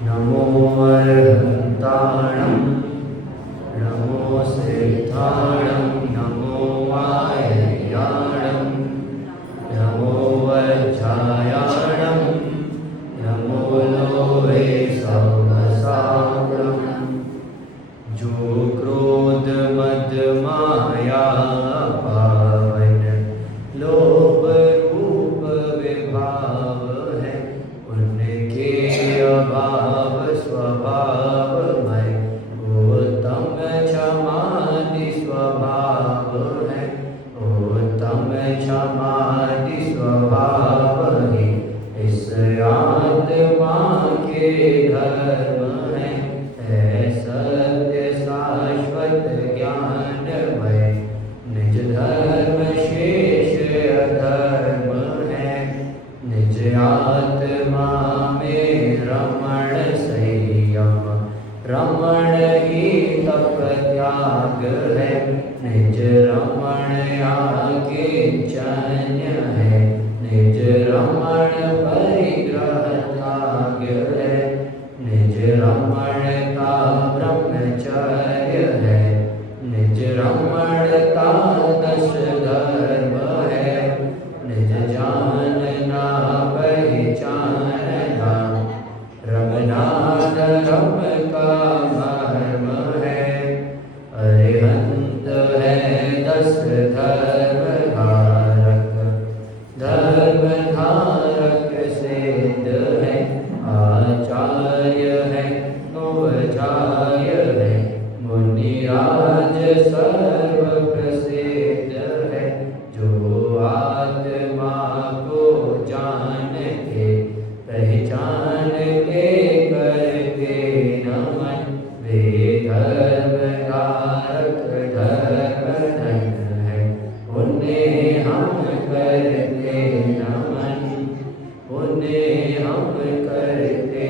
नमो अर्हन्ताणं नमो सिद्धाणं नमो वाययाणं नमो वज्रायाणं नमो लोहे सहस्राणं जो क्रोध मद माया पावन लोभ रूप विभाव है उनके अभाव स्वभाव में उत्तम क्षमादि स्वभाव है उत्तम क्षमादि स्वभाव ही इस आत्मा के धर्म है सत्य शाश्वत ज्ञानमय निज धर्म शेष अधर्म है निज आत्मा में रमण संयम रमण ही तप त्याग है निज रमण आगे चन्य है निज रमण परिग्रह त्याग है निज रमणता ब्रह्मचर्य है निज रमणता दश धर्म है निज जानना पहचानना रमना धर्म का मर्म है अरिहंत है दस धर्म धारक सिद्ध है आचार्य है नवचार्य है मुनिराज सर्व प्रसिद्ध है जो आत्मा को जान के पहचान के करते नमन वे धर्म धारक धर्म धन है उन्हें हम करते नमन उन्हें हम करते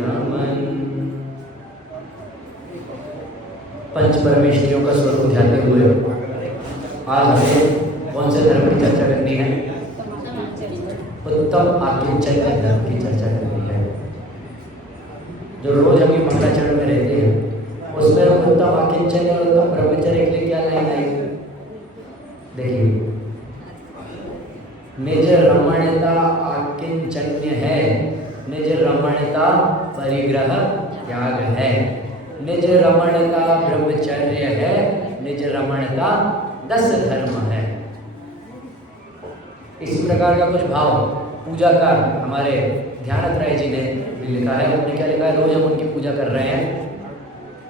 नमन। पंच परमेश्वरियों का स्वरूप ध्यान हुए आज हमें कौन से धर्म की चर्चा करनी है? उत्तम आकिंचन्य धर्म की चर्चा करनी है। जो रोज हम मंगलाचरण में रहते हैं उसमें हम उत्तम आकिंचन्य और उत्तम ब्रह्मचर्य के लिए क्या लाइन आई? देखिए, निज रमणता आकिंचन्य है निज रमणता परिग्रह त्याग है निज रमणता ब्रह्मचर्य है निज रमणता दस धर्म है। इसी प्रकार का कुछ भाव पूजा का हमारे ध्यानत राय जी ने भी लिखा है। उन्होंने क्या लिखा है? रोज हम उनकी पूजा कर रहे हैं।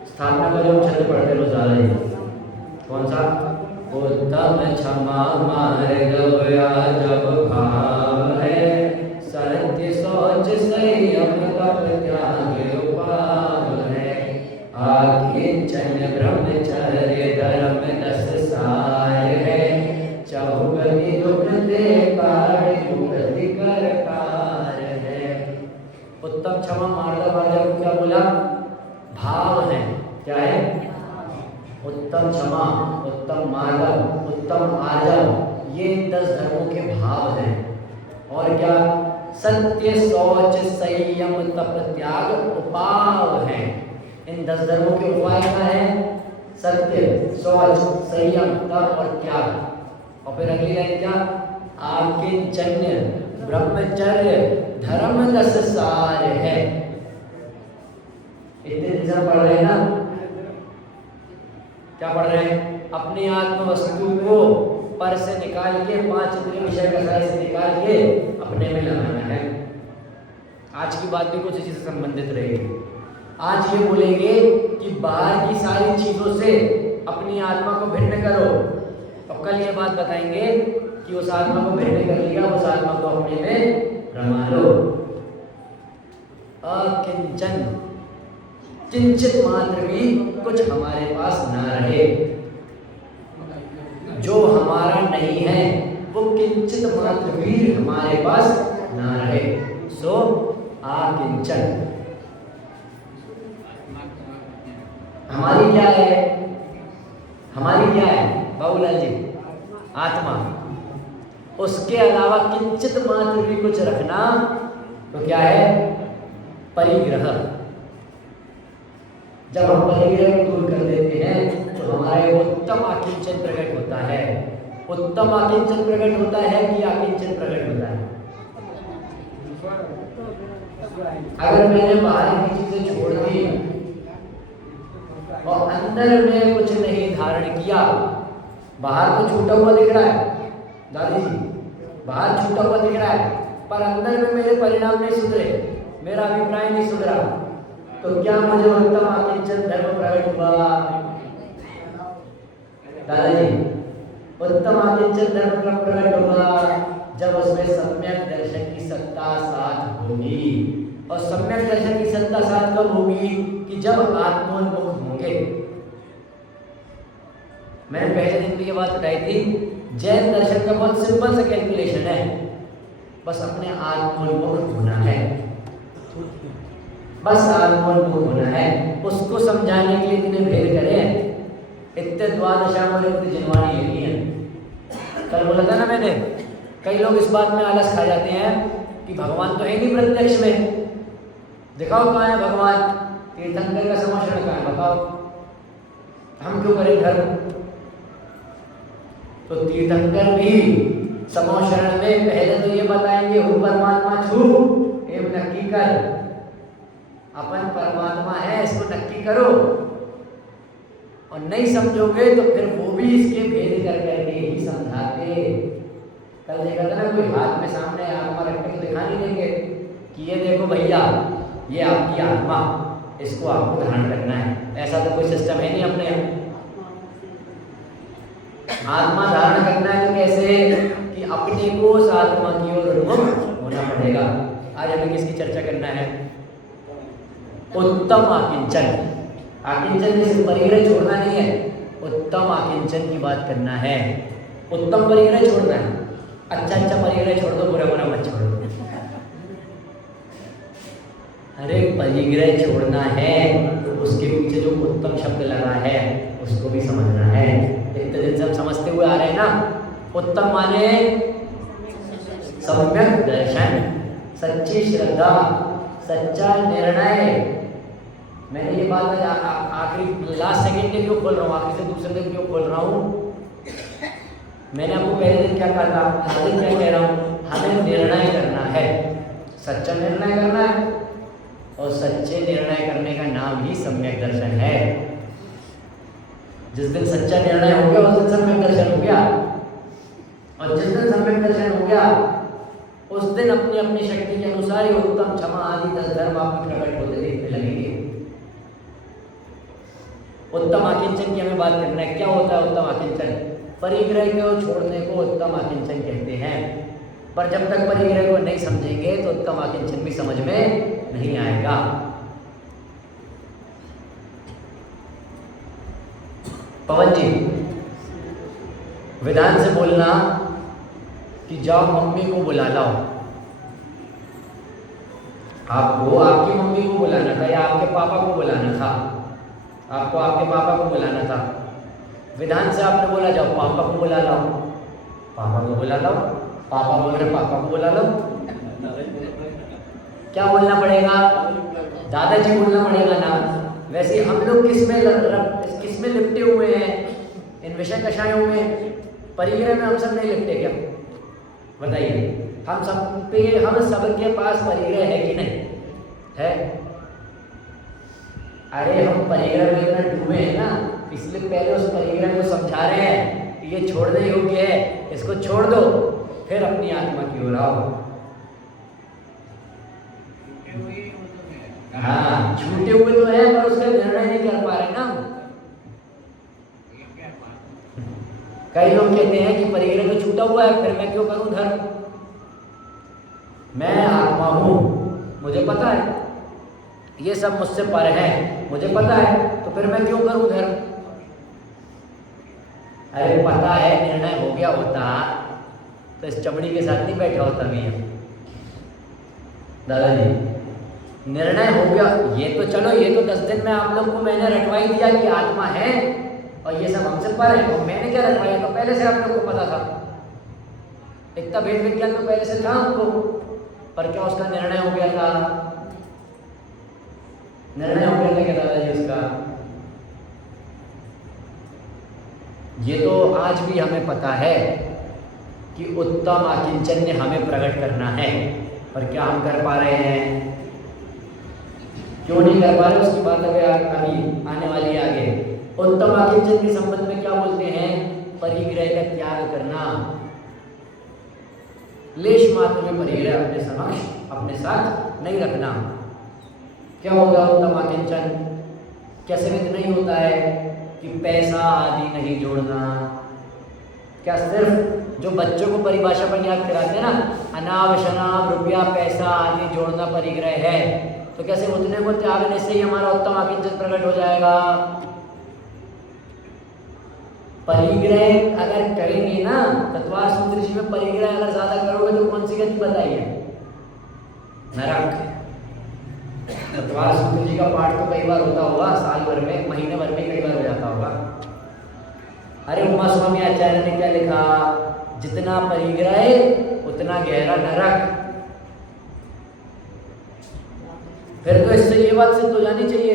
स्थापना का जो हम छंद पढ़ते हैं रोजाना ही, कौन सा? उत्तम क्षमा मार्ग जब भाव है सत्य सोच संयम तप त्याग उपाव है आकिंचन ब्रह्मचर्य धर्म दस सार है चहुगति दुख दे मुक्ति करकार है। उत्तम क्षमा मार्ग क्या बोला? भाव है। क्या है? उत्तम क्षमा उत्तम मार्ग उत्तम आर्जव ये 10 धर्मों के भाव हैं। और क्या? सत्य शौच संयम तप त्याग उपाव है। इन 10 धर्मों के उपाय क्या है? सत्य शौच संयम तप और त्याग। और फिर अगली लाइन क्या? आकिंचन्य ब्रह्मचर्य धर्म 10 सार है। इतने दिन से पढ़ रहे हैं ना? क्या पढ़ रहे हैं? अपनी आत्म वस्तु को पर से निकाल के 5 इंद्रिय विषय कसाई से निकाल के अपने में लगाना है। आज की बात भी कुछ इसी से संबंधित रहेगी। आज ये बोलेंगे कि बाहर की सारी चीजों से अपनी आत्मा को भिन्न करो। और कल ये बात बताएंगे कि उस आत्मा को भिन्न कर लिया, उस आत्मा को अपने में रमा लो। अकिंचन किंचित मात्र भी कुछ हमारे पास ना रहे। जो हमारा नहीं है वो किंचित मात्र भी हमारे पास ना रहे। सो आकिंचन हमारी क्या है? हमारी क्या है बाबूलाल जी? आत्मा। उसके अलावा किंचित मात्र भी कुछ रखना तो क्या है? परिग्रह। जब हम परिग्रह को दूर कर देते हैं तो हमारा एक उत्तम आकिंचन प्रकट होता है। उत्तम आकिंचन प्रकट होता है कि आकिंचन प्रकट होता है? अगर मैंने बाहर की चीजें छोड़ दी और अंदर में कुछ नहीं धारण किया, बाहर तो छूटा हुआ दिख रहा है दादी जी, बाहर छूटा हुआ दिख रहा है, पर अंदर में मेरे परिणाम नहीं सुधरे, मेरा अभिप्राय नहीं सुधरा, तो क्या मुझे उत्तम आकिंचन धर्म प्रकट हुआ? दादाजी, उत्तम आकिंचन धर्म प्रकट होगा जब उसमें सम्यक दर्शन की सत्ता साथ होगी। और सम्यक दर्शन की सत्ता साथ कब होगी? कि जब आत्मोन्मुख होंगे। मैंने पहले दिन भी ये बात बताई थी, जैन दर्शन का बहुत सिंपल सा कैलकुलेशन है, बस अपने आत्मोन्मुख होना है, बस आत्मोन्मुख होना है। उसको समझाने के लिए इतने भेद करें, इतने द्वादशाम इतनी जनवाणी लेनी है। कल बोला था ना मैंने, कई लोग इस बात में आलस खा जाते हैं कि भगवान तो है नहीं प्रत्यक्ष में, दिखाओ कहाँ है भगवान, तीर्थंकर का समोषण कहाँ है बताओ, हम क्यों करें धर्म? तो तीर्थंकर भी समोषण में पहले तो ये बताएंगे हूँ परमात्मा छू एवं नक्की कर, अपन परमात्मा है इसको नक्की करो, और नहीं समझोगे तो फिर वो भी इसके भेद कर करके ही समझाते। कल देखा था ना, कोई हाथ में सामने आत्मा रख के तो दिखा नहीं देंगे कि ये देखो भैया ये आपकी आत्मा, इसको आपको धारण करना है, ऐसा तो कोई सिस्टम है नहीं अपने यहाँ। आत्मा धारण करना है तो कैसे? कि अपने को उस आत्मा की ओर रुख होना पड़ेगा। आज हमें किसकी चर्चा करना है? उत्तम आकिंचन। आकिंचन में सिर्फ परिग्रह छोड़ना नहीं है, उत्तम आकिंचन की बात करना है। उत्तम परिग्रह छोड़ना है, अच्छा अच्छा परिग्रह छोड़ दो, बुरा बुरा मत छोड़ो। अरे परिग्रह छोड़ना है तो उसके पीछे जो उत्तम शब्द लगा है उसको भी समझना है। इतने दिन सब समझते हुए आ रहे हैं ना। उत्तम माने सम्यक दर्शन, सच्ची श्रद्धा, सच्चा निर्णय। मैंने ये बात आखिरी लास्ट सेकंड के क्यों खोल रहा हूँ, आखिरी से दूसरे दिन क्यों खोल रहा हूँ? मैंने आपको पहले दिन क्या कहा था, आज दिन क्या कह रहा हूँ? हमें निर्णय करना है, सच्चा निर्णय करना है, और सच्चे निर्णय करने का नाम ही सम्यक दर्शन है। जिस दिन सच्चा निर्णय हो गया उस दिन सम्यक दर्शन हो गया, और जिस दिन सम्यक दर्शन हो गया उस दिन अपनी अपनी शक्ति के अनुसार ही उत्तम, क्षमा आदि 10 धर्म आपको प्रकट होते देखने लगेंगे। उत्तम आकिंचन की हमें बात करना है। क्या होता है उत्तम आकिंचन? परिग्रह को छोड़ने को उत्तम आकिंचन कहते हैं। पर जब तक परिग्रह को नहीं समझेंगे तो उत्तम आकिंचन भी समझ में नहीं आएगा। पवन जी, विधान से बोलना कि जाओ मम्मी को बुला लाओ, आपको आपकी मम्मी को बुलाना था या आपके पापा को बुलाना था? आपको आपके पापा को बुलाना था। विधान से आपने बोला जाओ पापा को बुला लाओ, पापा को बुला लाओ, पापा बोल रहे पापा को बुला लो। क्या बोलना पड़ेगा? दादाजी बोलना पड़ेगा ना। वैसे हम लोग किस में लिपटे हुए हैं? इन विषय कषायों में, परिग्रह में हम सब नहीं लिपटे क्या? बताइए, हम सबके पास परिग्रह है कि नहीं है? अरे हम परिग्रह में इतना डूबे हैं ना, इसलिए पहले उस परिग्रह को समझा रहे हैं कि ये छोड़ने योग्य है, इसको छोड़ दो, फिर अपनी आत्मा की ओर आओ। हाँ, छूटे हुए तो है पर उसका निर्णय नहीं कर पा रहे ना। कई लोग कहते हैं कि परिग्रह तो छूटा हुआ है, फिर मैं क्यों करूं धर्म? मैं आत्मा हूं, मुझे पता है ये सब मुझसे पर है, मुझे पता है, तो फिर मैं क्यों करूं धर्म? अरे पता है, निर्णय हो गया होता तो इस चमड़ी के साथ नहीं बैठा होता भैया। दादाजी, निर्णय हो गया, ये तो चलो, ये तो 10 दिन में आप लोग को मैंने रटवाई दिया कि आत्मा है और ये सब हमसे पर है, और मैंने क्या रटवाया? तो पहले से आप लोग को पता था, इतना भेद विज्ञान तो पहले से था हमको, पर क्या उसका निर्णय हो गया था? निर्णय हो गया था क्या दादाजी उसका? आज भी हमें पता है कि उत्तम आकिंचन्य हमें प्रकट करना है, पर क्या हम कर पा रहे हैं? क्यों नहीं कर पा रहे? उसकी बात अभी आने वाली है आगे। उत्तम आकिंचन के संबंध में क्या बोलते हैं? परिग्रह का त्याग करना, लेश मात्र में परिग्रह अपने समक्ष अपने साथ नहीं रखना। क्या होगा उत्तम आकिंचन? कैसे विध नहीं होता है कि पैसा आदि नहीं जोड़ना। क्या सिर्फ जो बच्चों को परिभाषा पर याद कराते हैं ना, अनाव शनाव रुपया पैसा आदि जोड़ना परिग्रह है, तो कैसे उतने को त्यागने से ही हमारा उत्तम आकिंचन प्रकट हो जाएगा? परिग्रह अगर करेंगे ना, तत्वार सूत्र जी में परिग्रह अगर ज्यादा करोगे तो कौन सी गति बताइए? नरक। तत्वार सूत्र जी का पाठ तो कई बार होता होगा, साल भर में, महीने भर में कई बार हो जाता होगा। अरे उमा स्वामी आचार्य ने क्या लिखा? जितना परिग्रह उतना गहरा नरक। फिर तो इससे ये बात सिद्ध हो जानी चाहिए,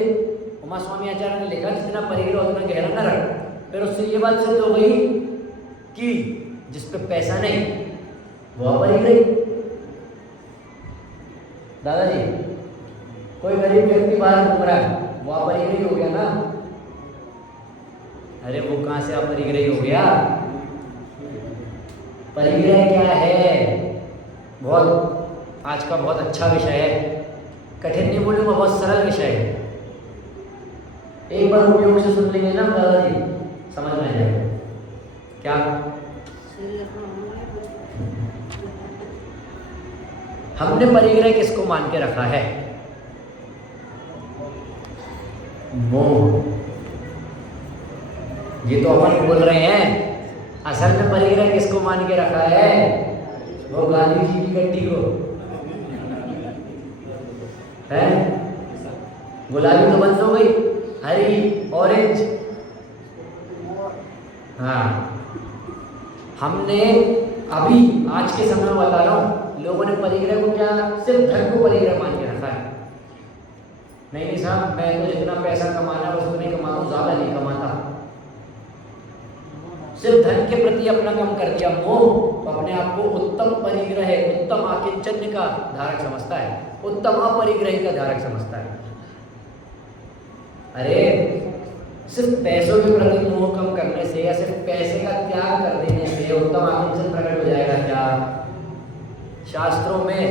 उमा स्वामी आचार्य ने लिखा जितना परिग्रह उतना गहरा नरक। फिर उससे ये बात सिद्ध हो गई कि जिस पे पैसा नहीं वो अपरिग्रही। दादाजी, कोई गरीब व्यक्ति बाहर घूम रहा है, वो अपरिग्रही हो गया ना? अरे वो कहां से अपरिग्रही हो गया? परिग्रह क्या है? बहुत आज का बहुत अच्छा विषय है, कठिन नहीं बोलूंगा, बहुत सरल विषय है। एक बार उपयोग से सुन लेंगे ना दादाजी, समझ में आ जाएगा। क्या हमने परिग्रह किसको मान के रखा है? मोह। ये तो अपन बोल रहे हैं, असल में परिग्रह किसको मान के रखा है? वो गांधी जी की गड्डी को है। गुलाबी तो बंद हो गई, हरी, ऑरेंज। हाँ, हमने अभी आज के समय में बता रहा हूँ, लोगों ने परिग्रह को क्या सिर्फ धन को परिग्रह मान के रखा है। नहीं साहब, मैं तो जितना पैसा कमाना बस उतने कमाता हूँ, ज्यादा नहीं कमाता। सिर्फ धन के प्रति अपना कम कर दिया मोह, तो अपने आप को उत्तम परिग्रह, उत्तम आकिंचन्य का धारक समझता है, उत्तम अपरिग्रह का धारक समझता है। अरे सिर्फ पैसों के प्रति मोह कम करने से या सिर्फ पैसे का त्याग कर देने से उत्तम आकिंचन प्रकट हो जाएगा क्या? शास्त्रों में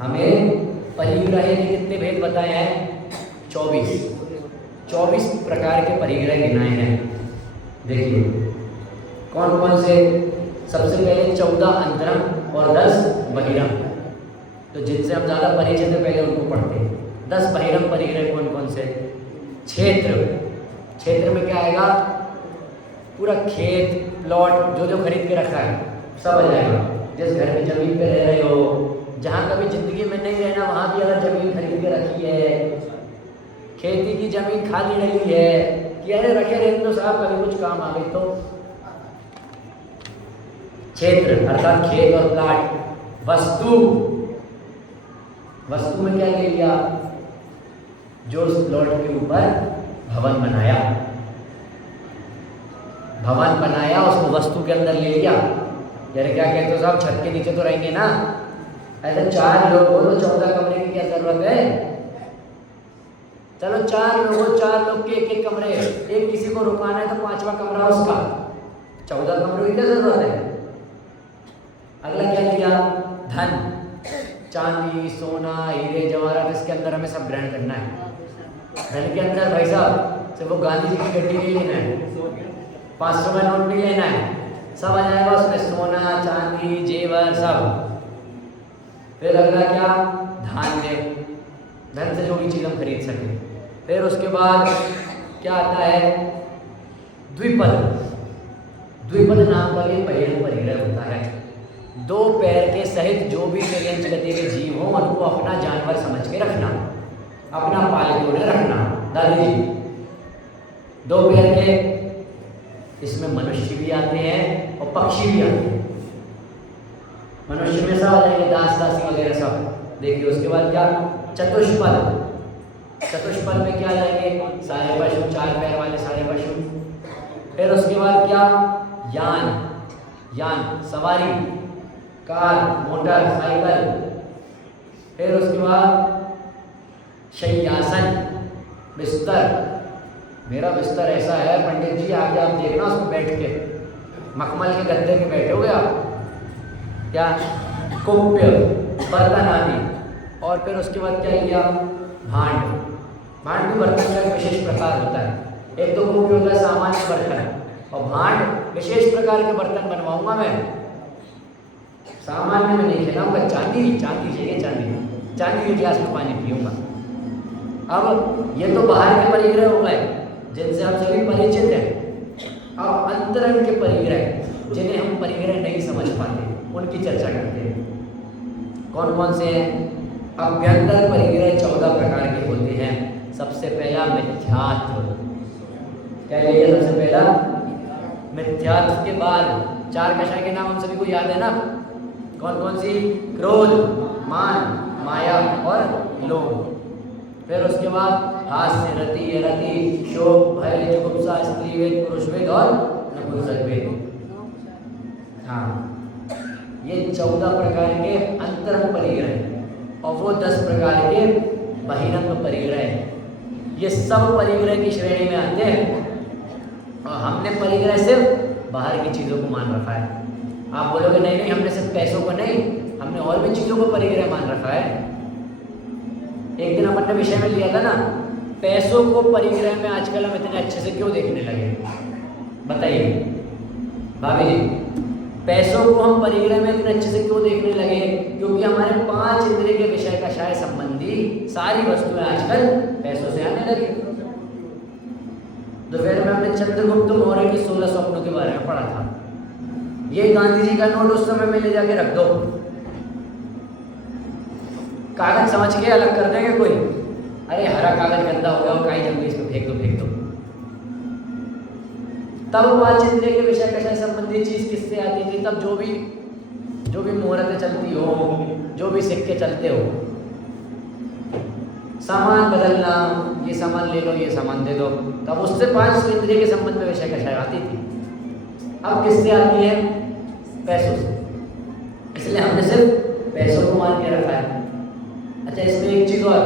हमें परिग्रह के कितने भेद बताए हैं? 24 प्रकार के परिग्रह गिनाए हैं। देखिए कौन कौन से? सबसे पहले 14 अंतरंग और 10 बहिरंग। तो जिनसे हम ज़्यादा परिचित हैं पहले उनको पढ़ते हैं। 10 बहिरंग परिग्रह कौन कौन से? क्षेत्र में क्या आएगा? पूरा खेत प्लॉट जो जो खरीद के रखा है सब आ जाएगा। जिस घर में जमीन पे रह रहे हो, जहाँ कभी जिंदगी में नहीं रहना वहाँ भी अगर जमीन खरीद के रखी है, खेती की जमीन खाली रही है कि अरे रखे रहने दो साहब, कभी कुछ काम आ गई तो। क्षेत्र अर्थात खेत और प्लाट। वस्तु में क्या ले लिया? जो उस प्लॉट के ऊपर भवन बनाया उसको वस्तु के अंदर ले लिया। यार क्या कहते हो साहब, छत के नीचे तो रहेंगे ना? ऐसे 4 लोग हो तो 14 कमरे की क्या जरूरत है? चलो 4 लोग के एक कमरे, एक किसी को रुकाना है तो 5वां कमरा उसका, 14 कमरों की क्या जरूरत है? अगला क्या किया? धन, चांदी, सोना, हीरे जवाहरात, इसके अंदर हमें सब ग्रहण करना है। धन के अंदर भाई साहब सिर्फ वो गांधी जी की गड्डी नहीं लेना है, 500 का नोट नहीं लेना है, सब आ जाएगा उसमें, सोना चांदी जेवर सब। फिर अगला क्या? धान्य, धन से जो भी चीज़ हम खरीद सकें। फिर उसके बाद क्या आता है? द्विपद नाम का भी बहिरंग परिग्रह होता है। 2 पैर के सहित जो भी तिर्यंच गति के जीव हो उनको अपना जानवर समझ के रखना, अपना पालतू में रखना। दादी जी 2 पैर के, इसमें मनुष्य भी आते हैं और पक्षी भी आते हैं। मनुष्य में सब आ जाएंगे, दास दासी वगैरह सब। देखिए उसके बाद क्या? चतुष्पद में क्या आ जाएंगे? सारे पशु, 4 पैर वाले सारे पशु। फिर उसके बाद क्या? यान, यान सवारी, कार, मोटर, साइकिल। फिर उसके बाद शय्यासन, बिस्तर। मेरा बिस्तर ऐसा है पंडित जी, आगे आप देखना उस पर बैठ के, मखमल के गद्दे पे बैठोगे आप। क्या? कुप्य, बर्तन आदि। और फिर उसके बाद क्या लिया? भांड। भांड भी बर्तन का एक विशेष प्रकार होता है। एक तो कुप्य होता है सामान्य बर्तन, और भांड विशेष प्रकार के बर्तन बनवाऊंगा मैं। सामान्य में नहीं खिलाऊंगा, चांदी, चांदी चाहिए, चांदी, चांदी के गिलास में पानी पीऊंगा। अब ये तो बाहर के परिग्रह हो गए जिनसे हम सभी परिचित हैं। अब अंतरंग के परिग्रह, जिन्हें हम परिग्रह नहीं समझ पाते, उनकी चर्चा करते हैं। कौन कौन से हैं? अभ्यंतर परिग्रह 14 प्रकार के होते हैं। सबसे पहला मिथ्यात्व। क्या लिया? सबसे पहला मिथ्यात्व के बाद 4 कषाय के नाम हम सभी को याद है ना? कौन कौन सी? क्रोध, मान, माया और लोभ। फिर उसके बाद हास्य, रति, अरति, शोक, भय, जुगुप्सा, स्त्रीवेद, पुरुषवेद और नपुंसकवेद। हाँ, ये 14 प्रकार के अंतरंग परिग्रह, और वो 10 प्रकार के बहिरंग परिग्रह। ये सब परिग्रह की श्रेणी में आते हैं। और हमने परिग्रह सिर्फ बाहर की चीज़ों को मान रखा है। आप बोलोगे नहीं नहीं, हमने सिर्फ पैसों को नहीं, हमने और भी चीज़ों को परिग्रह मान रखा है। एक दिन अपन ने विषय में लिया था ना, पैसों को परिग्रह में आजकल हम इतने अच्छे से क्यों देखने लगे? बताइए भाभी जी, पैसों को हम परिग्रह में इतने अच्छे से क्यों देखने लगे? क्योंकि हमारे 5 इंद्रिय के विषय का शायद संबंधी सारी वस्तुएं आजकल पैसों से आने लगी। दोपहर में हमने चंद्रगुप्त मौर्य की 16 स्वप्नों के बारे में पढ़ा था। ये गांधी जी का नोट उस समय में ले जाके रख दो, कागज समझ के अलग कर देंगे कोई, अरे हरा कागज गंदा हो गया और काई जम गई, इसको फेंक दो, फेंक दो। तब 5 इंद्रिय के विषय का संबंधी चीज किससे आती थी? तब जो भी मुहूर्तें चलती हो, जो भी सिक्के चलते हो, सामान बदलना, ये सामान ले लो, ये सामान दे दो, तब उससे 5 इंद्रिय के संबंध में विषय का आती थी। अब किससे आती है? पैसों से। इसलिए हमने सिर्फ पैसों को मान के रखा है। अच्छा, इसमें एक चीज और,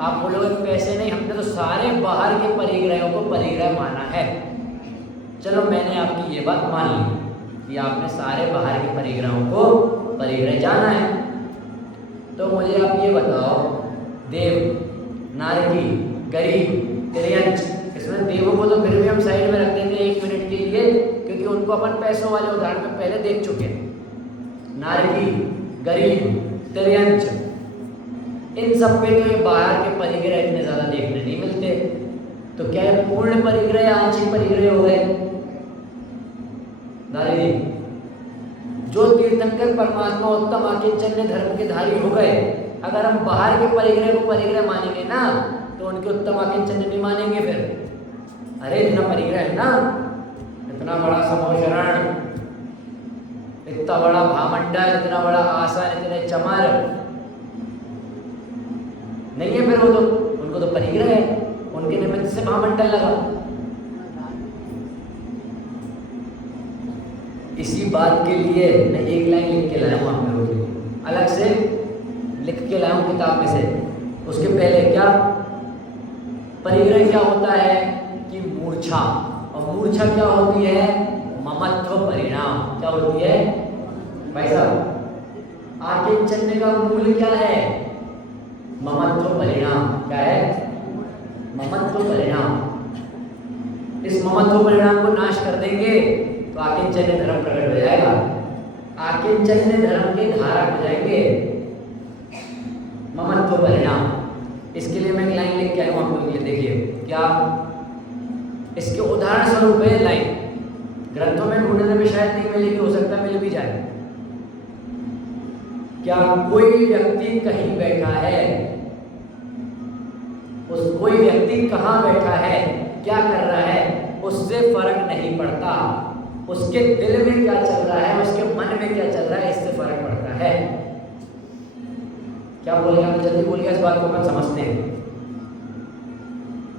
आप बोलोगे पैसे नहीं, हमने तो सारे बाहर के परिग्रहों को परिग्रह माना है। चलो मैंने आपकी ये बात मान ली कि आपने सारे बाहर के परिग्रहों को परिग्रह जाना है। तो मुझे आप ये बताओ, देव, नारकी, गरीब, तिर्यंच, इसमें देवों को तो फिर भी हम साइड में रख देते हैं 1 मिनट के लिए, क्योंकि उनको अपन पैसों वाले उदाहरण में पहले देख चुके हैं। नारकी, गरीब, तिर्यंच, इन सब पे तो ये बाहर के परिग्रह इतने ज़्यादा देखने नहीं मिलते। तो क्या है, पूर्ण परिग्रह या आंशिक परिग्रह हो गए? नारी, जो तीर्थंकर परमात्मा उत्तम आकिंचन्य धर्म के धारी हो गए, अगर हम बाहर के परिग्रह को परिग्रह मानेंगे ना, तो उनके उत्तम आकिंचन्य नहीं मानेंगे। फिर अरे इतना परिग्रह है ना, इतना बड़ा समोशरण, इतना बड़ा भामंडल, इतना बड़ा आसन, इतने चमर नहीं है, फिर वो तो उनको तो परिग्रह है, उनके निमित्त से भामंडल लगा। इसी बात के लिए मैं एक लाइन लिख के लाया हूँ आप लोगों के लिए, अलग से लिख के लाया हूँ किताब में से। उसके पहले क्या, परिग्रह क्या होता है कि मूर्छा, और मूर्छा क्या होती है? ममत्व परिणाम। क्या होती है भाई साहब? आकिंचन्य का मूल क्या है? ममत्व परिणाम। क्या है? ममत्व परिणाम। इस ममत्व परिणाम को नाश कर देंगे तो आकिंचन्य धर्म प्रकट हो जाएगा, आकिंचन्य धर्म के धारक हो जाएंगे। ममत्व परिणाम, इसके लिए मैं एक लाइन लिख के आया हूँ आपको के लिए। देखिए क्या, इसके उदाहरण स्वरूप है लाइन, ग्रंथों में ढूंढने में शायद नहीं मिलेगी, हो सकता मिल भी जाए। क्या कोई व्यक्ति कहीं बैठा है, उस कोई व्यक्ति कहाँ बैठा है, क्या कर रहा है, उससे फर्क नहीं पड़ता। उसके दिल में क्या चल रहा है, उसके मन में क्या चल रहा है, इससे फर्क पड़ता है। क्या बोल गया, जल्दी बोल गया, इस बात को अपन समझते हैं।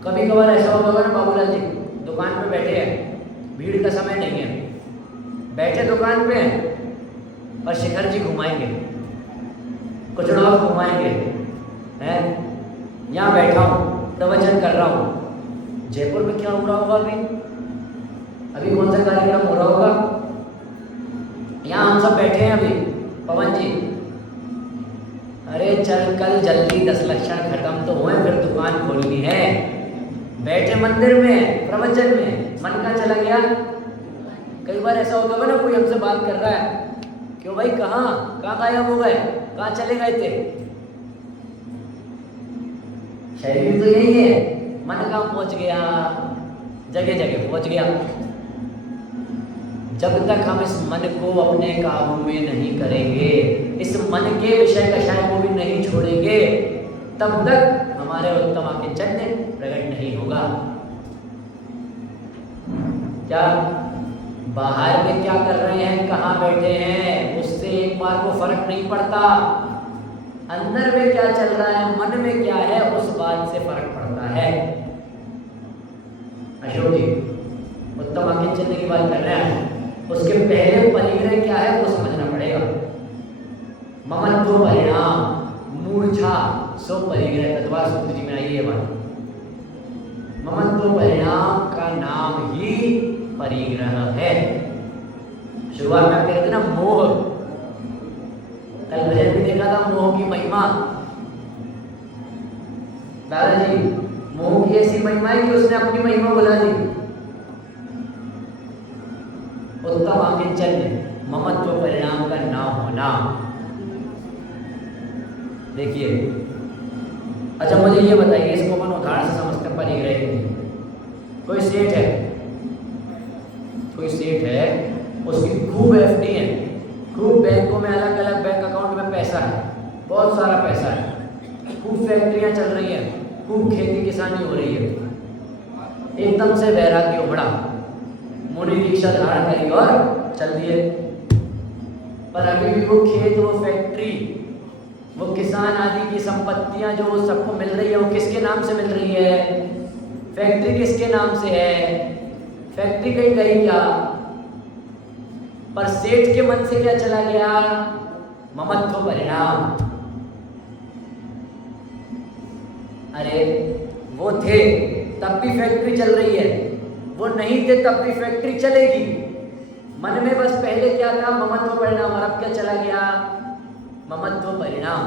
कभी कभार ऐसा होता होगा ना बाबूलाल जी, दुकान पे बैठे हैं, भीड़ का समय नहीं है, बैठे दुकान पे और शिखर जी घुमाएंगे, कुचड़ौत घुमाएंगे, हैं? यहाँ बैठा हूँ, प्रवचन कर रहा हूँ। जयपुर में क्या हो रहा होगा अभी कौन सा कार्यक्रम हो रहा होगा? यहाँ हम सब बैठे हैं अभी, पवन जी, अरे चल कल जल्दी 10 लक्षण खत्म तो हुए, फिर दुकान खोलनी है। बैठे मंदिर में प्रवचन में, मन का चला गया। कई बार ऐसा होता होगा ना, कोई हमसे बात कर रहा है, क्यों भाई कहाँ गायब हो गए, कहाँ चले गए थे? शरीर तो यही है, मन कहाँ पहुंच गया? जगह जगह पहुंच गया। जब तक हम इस मन को अपने काबू में नहीं करेंगे, इस मन के विषय कषाय को भी नहीं छोड़ेंगे, तब तक हमारे उत्तम किंचन प्रकट नहीं होगा। क्या बाहर में क्या कर रहे हैं, कहाँ बैठे हैं, उससे एक बार को फर्क नहीं पड़ता। अंदर में क्या चल रहा है, मन में क्या है, उस बात से फर्क पड़ता है। अशोक जी उत्तम किंचन की बात कर रहे हैं, उसके पहले परिग्रह क्या है वो समझना पड़ेगा। ममत्व परिणाम मूर्छा सो परिग्रह, तत्वा सूत्र जी में आई है बात। ममत्व परिणाम का नाम ही परिग्रह है। शुरुआत में आप कह रहे थे ना मोह, कल भजन भी देखा था मोह की महिमा। दादाजी मोह की ऐसी महिमा है कि उसने अपनी महिमा बुला दी। उत्तम किंचन ममत्व परिणाम का ना होना। देखिए, अच्छा मुझे ये बताइए, इसको अपन उदाहरण से समझते हैं परिग्रह के लिए। कोई सेठ है, उसकी खूब एफडी है, खूब बैंकों में अलग अलग बैंक अकाउंट में पैसा है, बहुत सारा पैसा है, खूब फैक्ट्रियां चल रही हैं, खूब खेती किसानी हो रही है। एकदम से वैराग्य उमड़ा, मुनि दीक्षा धारण करी और चल दिए। पर अभी भी वो खेत, वो फैक्ट्री, वो किसान आदि की संपत्तियां जो सबको मिल रही है, वो किसके नाम से मिल रही है? फैक्ट्री किसके नाम से है? फैक्ट्री कहीं गई क्या? पर सेठ के मन से क्या चला गया? ममत्व परिणाम। अरे वो थे तब भी फैक्ट्री चल रही है, वो नहीं थे तब भी फैक्ट्री चलेगी। मन में बस पहले क्या था? ममत्व परिणाम। और अब क्या चला गया? ममत्व परिणाम।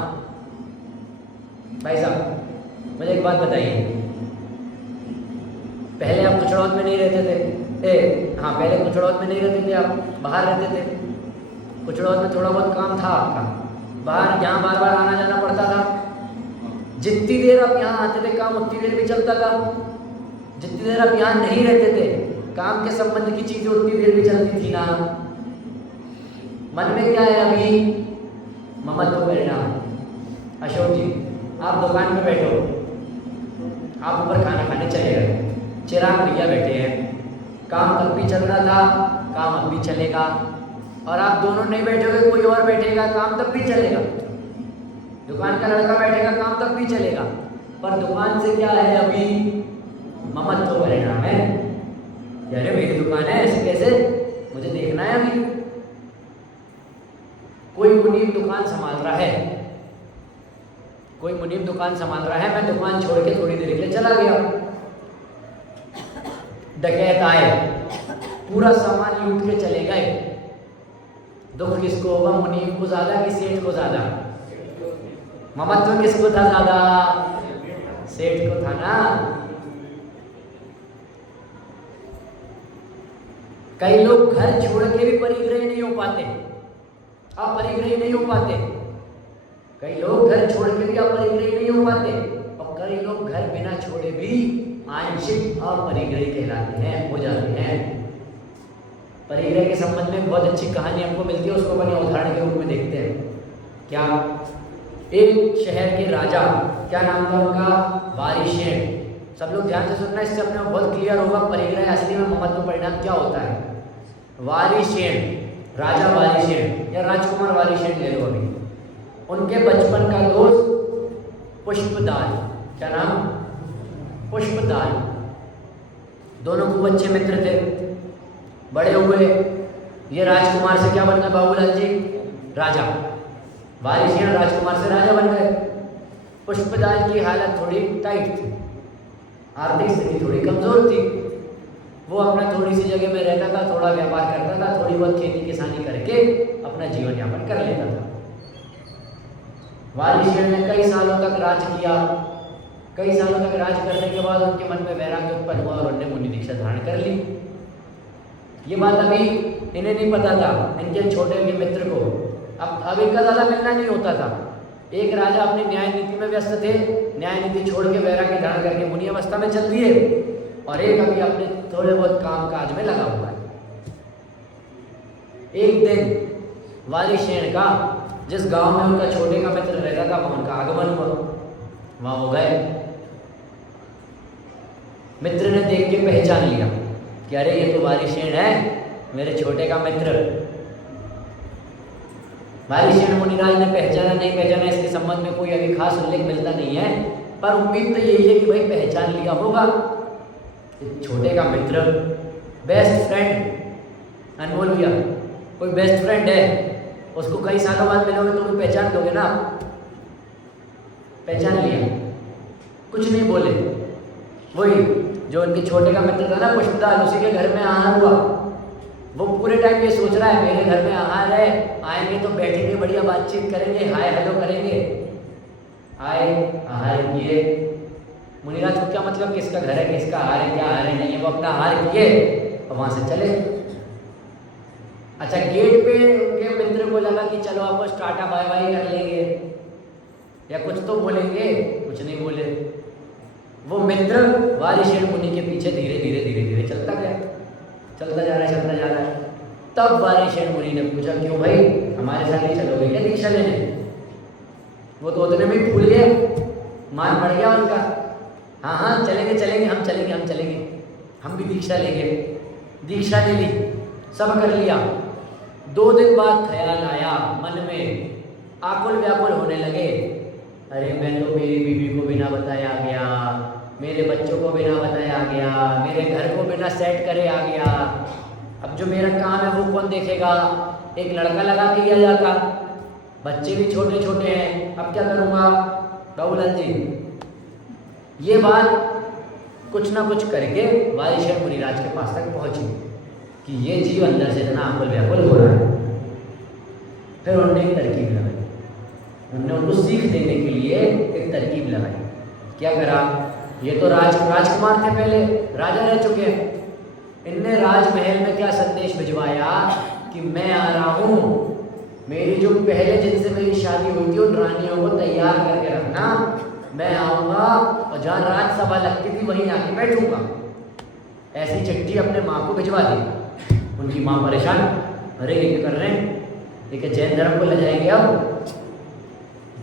भाई साहब मुझे एक बात बताइए, पहले आप कुचड़ौत में नहीं रहते थे? पहले कुचड़ौत में नहीं रहते थे, आप बाहर रहते थे। कुचड़ौत में थोड़ा बहुत काम था आपका, बाहर यहाँ बार बार आना जाना पड़ता था। जितनी देर आप यहाँ आते थे काम उतनी देर भी चलता था, जितनी देर आप यहाँ नहीं रहते थे काम के संबंध की चीजें उतनी देर भी चलती थी ना। मन में क्या है अभी? ममत्व परिणाम। अशोक जी आप दुकान पे बैठो, आप ऊपर खाना खाने चले गए, चिराग भैया बैठे हैं, काम तब भी चल रहा था, काम अब भी चलेगा। और आप दोनों नहीं बैठोगे, कोई और बैठेगा, काम तब भी चलेगा। दुकान का लड़का बैठेगा, काम तब भी चलेगा। पर दुकान से क्या है अभी? ममत्व परिणाम है। यार मेरी दुकान है, ऐसे कैसे? मुझे देखना है अभी। कोई मुनीम दुकान संभाल रहा है, कोई मुनीम दुकान संभाल रहा है, मैं दुकान छोड़ के थोड़ी देर के लिए चला गया। डकैत आए, पूरा सामान लूट के चले गए। दुख किसको होगा? मुनीम को ज्यादा कि सेठ को ज्यादा? ममत्व किसको था ज्यादा? सेठ को था ना। कई लोग घर छोड़ के भी परिग्रही नहीं हो पाते, अपरिग्रही नहीं हो पाते। कई लोग घर छोड़ के भी अपरिग्रही नहीं हो पाते, और कई लोग घर बिना छोड़े भी आंशिक अपरिग्रही कहलाते हैं, हो जाते हैं। परिग्रह के संबंध में बहुत अच्छी कहानी हमको मिलती है, उसको अपने उदाहरण के रूप में देखते हैं। क्या? एक शहर के राजा, क्या नाम था उनका? वारिशेन। सब लोग ध्यान से सुनना, इससे अपने को बहुत क्लियर होगा परिग्रह असली में ममत्व परिणाम क्या होता है। वारिशेन, राजा वारिशेन या राजकुमार वारिशेन ले लो अभी। उनके बचपन का दोस्त पुष्पदाल, क्या नाम? पुष्पदाल। दोनों खूब अच्छे मित्र थे। बड़े हुए, ये राजकुमार से क्या बन गए बाबूलाल जी? राजा। वारिशेण राजकुमार से राजा बन गए। पुष्पदल की हालत थोड़ी टाइट थी, आर्थिक स्थिति थोड़ी कमजोर थी। वो अपना थोड़ी सी जगह में रहता था, थोड़ा व्यापार करता था, थोड़ी बहुत खेती किसानी करके अपना जीवन यापन कर लेता था। वारिशेण ने कई सालों तक राज किया। कई सालों तक राज करने के बाद उनके मन में वैराग्य उत्पन्न हुआ और उन्होंने मुनि दीक्षा धारण कर ली। ये बात अभी इन्हें नहीं पता था, इनके छोटे के मित्र को। अब इनका ज़्यादा मिलना नहीं होता था। एक राजा अपनी न्याय नीति में व्यस्त थे, न्याय नीति छोड़ के वैराग्य धारण करके मुनि अवस्था में चल दिए, और एक अभी अपने थोड़े बहुत काम काज में लगा हुआ है। एक दिन वारिशेण का, जिस गांव में उनका छोटे का मित्र रहता था, वहां उनका आगमन हुआ। वहां वो गए। मित्र ने देख के पहचान लिया कि अरे ये तो वारिशेण है, मेरे छोटे का मित्र। वारिशेण मुनिराज ने पहचाना नहीं पहचाना इसके संबंध में कोई अभी खास उल्लेख मिलता नहीं है, पर उम्मीद तो यही है कि भाई पहचान लिया होगा। छोटे का मित्र, बेस्ट फ्रेंड, अनमोल भैया कोई बेस्ट फ्रेंड है, उसको कई सालों बाद मिलोगे तो भी पहचान लोगे ना। पहचान लिया, कुछ नहीं बोले। वही जो उनके छोटे का मित्र था ना पुष्पदल, उसी के घर में आहार हुआ। वो पूरे टाइम ये सोच रहा है मेरे घर में आहार है, आएंगे तो बैठेंगे, बढ़िया बातचीत करेंगे, हाय हेलो करेंगे। आए, आहार किए। मुनिराज को क्या मतलब किसका घर है, किसका आहार है, क्या आहार है नहीं है, वो अपना आहार किए और वहां से चले। अच्छा, गेट पे उनके मित्र को लगा कि चलो आपको टाटा बाय बाय कर लेंगे या कुछ तो बोलेंगे, कुछ नहीं बोले। वो मित्र वारिशेण मुनि के पीछे धीरे धीरे धीरे धीरे चलता गया, चलता जा रहा है, चलता जा रहा है। तब वारिशेण मुनि ने पूछा, क्यों भाई हमारे साथ नहीं चलोगे क्या दीक्षा लेने? वो तो उतने में भूल गए, मान पड़ गया उनका। हाँ हाँ चलेंगे चलेंगे, हम चलेंगे हम चलेंगे, हम भी दीक्षा लेंगे। दीक्षा ले ली, सब कर लिया। 2 दिन बाद ख्याल आया मन में, आकुल व्याकुल होने लगे, अरे मैं तो मेरी बीवी को बिना बताया आ गया, मेरे बच्चों को बिना बताया आ गया, मेरे घर को बिना सेट करे आ गया। अब जो मेरा काम है वो कौन देखेगा? एक लड़का लगा के किया जाता, बच्चे भी छोटे छोटे हैं, अब क्या करूँगा? बाबूलाल जी, ये बात कुछ ना कुछ करके वारिशेण मुनिराज के पास तक पहुँची कि ये जीव अंदर से इतना आकुल व्याकुल हो रहा है। फिर उन्होंने एक तरकीब लगाई, उन्होंने उनको सीख देने के लिए एक तरकीब लगाई। क्या करा? ये तो राजकुमार थे, पहले राजा रह चुके हैं। इनने राजमहल में क्या संदेश भिजवाया कि मैं आ रहा हूँ, मेरी जो पहले जिनसे मेरी शादी हुई थी उन रानियों को तैयार करके रखना, मैं आऊँगा और जहाँ राजसभा लगती थी वहीं आके बैठूंगा। ऐसी चिट्ठी अपने माँ को भिजवा दी। उनकी माँ परेशान, अरे ये क्या कर रहे हैं, ये क्या जैन धर्म को ले जाएंगे? अब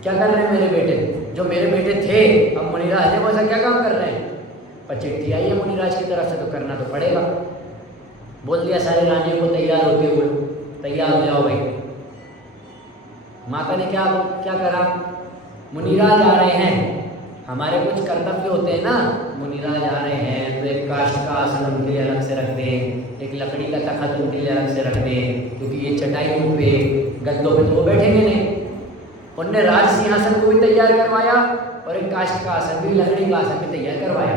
क्या कर रहे हैं मेरे बेटे? जो मेरे बेटे थे अब मुनिराज है, वो ऐसा क्या काम कर रहे हैं? पर चिट्ठी आई है मुनिराज की तरफ से तो करना तो पड़ेगा। बोल दिया सारी रानियों को तैयार होते हुए, तैयार हो जाओ भाई। माता ने क्या क्या करा? मुनिराज आ रहे हैं, हमारे कुछ कर्तव्य होते हैं ना, मुनिराज आ रहे हैं तो एक काष्ठ का आसन उनके लिए अलग से रख दें, एक लकड़ी का तख्त उनके लिए अलग से रख दें, क्योंकि ये चटाइयों पे गद्दों पे तो वो बैठेंगे नहीं। उनने राज सिंहासन को भी तैयार करवाया और एक काष्ठ का आसन भी, लकड़ी का आसन भी तैयार करवाया।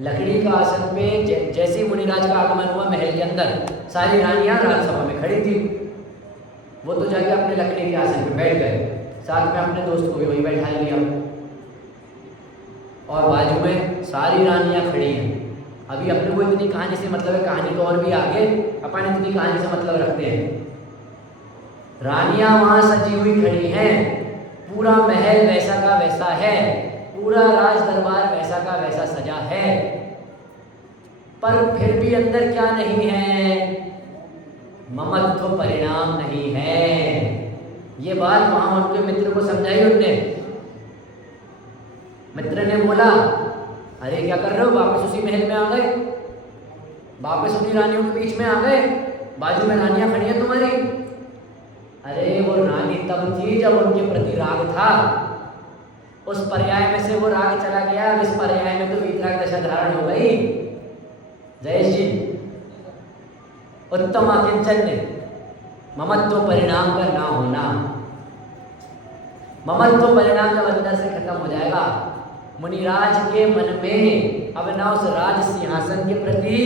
लकड़ी का आसन पे जैसे ही मुनिराज का आगमन हुआ महल के अंदर, सारी रानियां राजसभा में खड़ी थी। वो तो जाके अपने लकड़ी के आसन पे बैठ गए, साथ में अपने दोस्त को भी वही बैठा लिया। और बाजू में सारी रानियां खड़ी हैं। अभी अपने को इतनी कहानी से मतलब है, कहानी तो और भी आगे, अपन इतनी कहानी से मतलब रखते हैं। रानियां वहां सजी हुई खड़ी हैं, पूरा महल वैसा का वैसा है, पूरा राज दरबार वैसा का वैसा सजा है, पर फिर भी अंदर क्या नहीं है? ममत्व परिणाम नहीं है। ये बात वहां उनके मित्र को समझाई उनने। मित्र ने बोला, अरे क्या कर रहे हो, वापस उसी महल में आ गए, वापस उन्हीं रानियों के बीच में आ गए, बाजू में रानियां खड़ी हैं तुम्हारी। अरे वो रानी तब थी जब उनके प्रति राग था, उस पर्याय में से वो राग चला गया, अब इस पर्याय में तो वीतराग दशा धारण हो गई। जयेश जी, उत्तम आकिंचन्य, ममत्व परिणाम का ना होना। ममत्व परिणाम जब अंदर से खत्म हो जाएगा, मुनिराज के मन में अब ना उस राज सिंहासन के प्रति,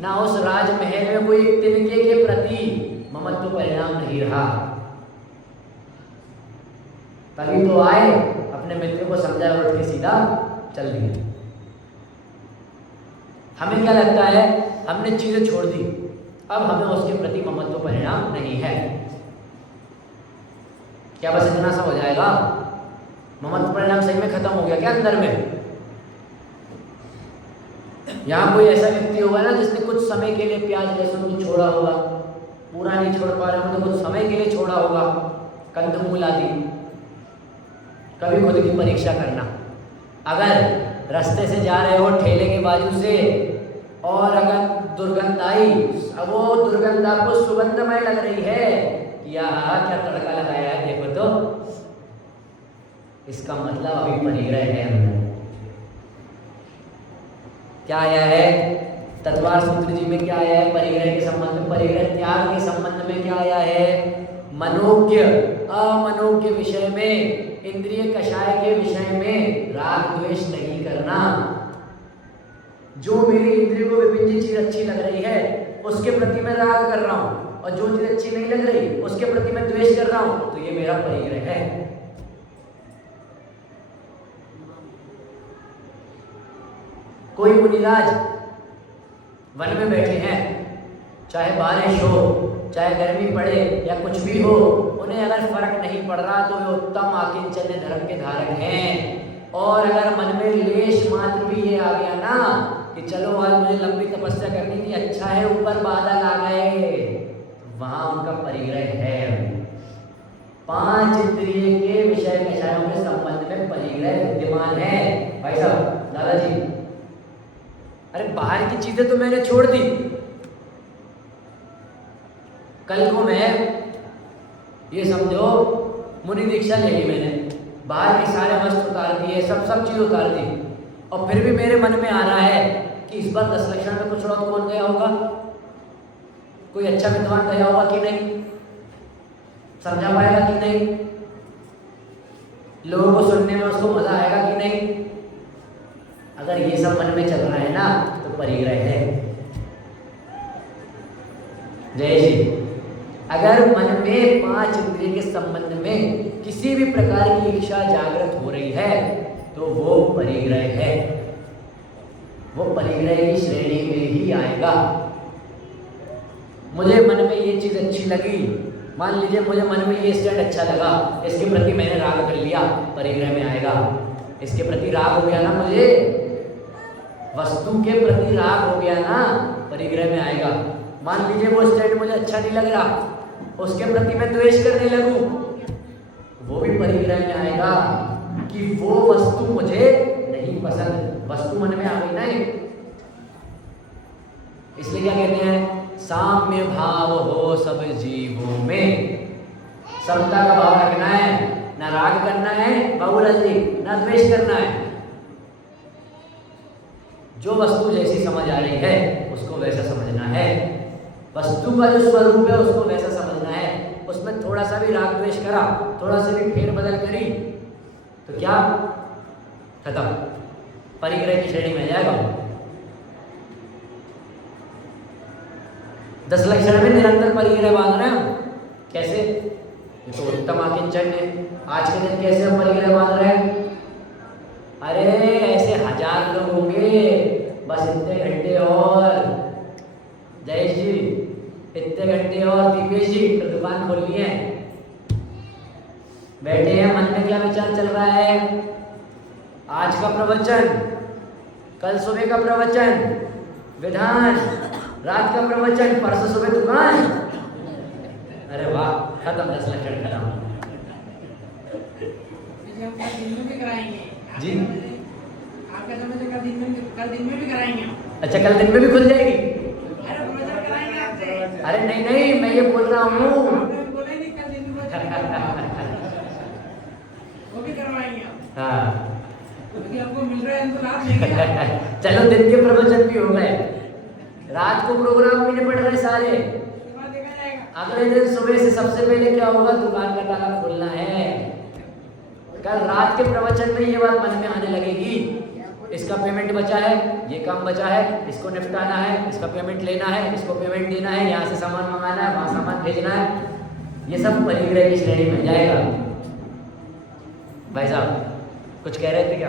ना उस राजमहल में कोई तिनके के प्रति ममत्व परिणाम नहीं रहा। तभी तो आए, अपने मित्र को समझा और उठ के सीधा चल दिए। हमें क्या लगता है, हमने चीजें छोड़ दी, अब हमें उसके प्रति ममत्व परिणाम नहीं है। क्या बस इतना सा हो जाएगा? ममत्व परिणाम सही में खत्म हो गया क्या अंदर में? यहाँ कोई ऐसा व्यक्ति होगा ना जिसने कुछ समय के लिए प्याज लहसुन को छोड़ा होगा, पूरा नहीं छोड़ पा रहे हो तो कुछ समय के लिए छोड़ा होगा, कंदमूल आदि। कभी खुद की परीक्षा करना, अगर रास्ते से जा रहे हो ठेले के बाजू से और अगर दुर्गंध आई, अब वो दुर्गंध आपको सुगंधमय लग रही है, या क्या तड़का लगाया है देखो तो, इसका मतलब अभी परिग्रह है हमने। क्या आया है तत्वार सूत्र जी में? क्या आया है परिग्रह के संबंध में? परिग्रह त्याग के संबंध में क्या आया है? मनोज्ञ अमनोज्ञ विषय में, इंद्रिय कषाय के विषय में राग द्वेष नहीं करना। जो मेरी इंद्रियों को विभिन्न चीज अच्छी लग रही है उसके प्रति मैं राग कर रहा हूँ, और जो चीज अच्छी नहीं लग रही उसके प्रति मैं द्वेष कर रहा हूँ, तो ये मेरा परिग्रह है। कोई मुनिराज वन में बैठे हैं, चाहे बारिश हो, चाहे गर्मी पड़े या कुछ भी हो, उन्हें अगर फर्क नहीं पड़ रहा तो वे उत्तम आकिंचन्य धर्म के धारक हैं। और अगर मन में लेश मात्र भी ये आ गया ना कि चलो आज मुझे लंबी तपस्या करनी थी, अच्छा है ऊपर बादल आ गए, तो वहां उनका परिग्रह है। पांच इंद्रिय के विषय विषयों के संबंध में परिग्रह विद्यमान है। भाई साहब, दादाजी, अरे बाहर की चीजें तो मैंने छोड़ दी। कल को मैं ये समझो मुनि दीक्षा ले ली मैंने, बाहर के सारे वस्त्र उतार दिए, सब चीज उतार दी, और फिर भी मेरे मन में आ रहा है कि इस बार 10 लक्षण में कुछ और कौन गया होगा, कोई अच्छा विद्वान गया होगा कि नहीं, समझा पाएगा कि नहीं, लोगों को सुनने में उसको मजा आएगा कि नहीं। अगर ये सब मन में चल रहा है ना तो परिग्रह है। जय जी। अगर मन में 5 इंद्रिय के संबंध में किसी भी प्रकार की इच्छा जागृत हो रही है तो वो परिग्रह है, वो परिग्रह की श्रेणी में ही आएगा। मुझे मन में ये चीज अच्छी लगी, मान लीजिए मुझे मन में ये स्टैंड अच्छा लगा, इसके प्रति मैंने राग कर लिया, परिग्रह में आएगा। इसके प्रति राग हो गया ना, मुझे वस्तु के प्रति राग हो गया ना, परिग्रह में आएगा। मान लीजिए वो स्टैंड मुझे अच्छा नहीं लग रहा, उसके प्रति मैं द्वेष करने लगूं, वो भी परिग्रह में आएगा कि वो वस्तु मुझे नहीं पसंद। वस्तु मन में आ गई ना। इसलिए क्या कहते हैं, साम्य भाव हो सब जीवों में। समता का भाव रखना है, ना राग करना है बहुरजी, ना द्वेष करना है। जो वस्तु जैसी समझ आ रही है उसको वैसा समझना है, वस्तु का जो स्वरूप है उसको वैसा समझना है। उसमें थोड़ा सा भी राग द्वेष करा, थोड़ा सा भी फेर बदल करी तो क्या खत्म, परिग्रह की श्रेणी में जाएगा। 10 लक्षण में निरंतर परिग्रह बांध रहे हैं हम। कैसे? ये तो उत्तम आकिंचन्य। आज के दिन कैसे हम परिग्रह बांध रहे हैं? अरे ऐसे 1000 लोग होंगे, बस इतने घंटे और, जयेश जी इतने घंटे और, दीपेश जी तो दुकान खोलनी है, बैठे हैं, मन में क्या विचार चल रहा है, आज का प्रवचन, कल सुबह का प्रवचन, विधान, रात का प्रवचन, परसों सुबह दुकान। अरे वाह, खत्म, 10 लक्षण खत्म जी। आपका समय से कल दिन में भी कराएंगे। अच्छा, कल दिन में भी खुल जाएगी? अरे प्रवचन कराएंगे आपसे। अरे नहीं नहीं, मैं ये बोल रहा हूँ बोले नहीं कल दिन में वो भी करवाएंगे आप। हाँ क्योंकि आपको मिल रहा है तो लाभ लेंगे। चलो दिन के प्रवचन भी हो गए, रात को प्रोग्राम भी निपट रहे सारे। उसके बाद देखा जाएगा। अगले दिन सुबह से सबसे पहले क्या होगा, दुकान का ताला खोलना है। कल रात के प्रवचन में ये बात मन में आने लगेगी, इसका पेमेंट बचा है, ये काम बचा है, इसको निपटाना है, इसका पेमेंट लेना है, इसको पेमेंट देना है, यहाँ से सामान मंगाना है, वहाँ सामान भेजना है। ये सब परिग्रह की श्रेणी में जाएगा। भाई साहब कुछ कह रहे थे क्या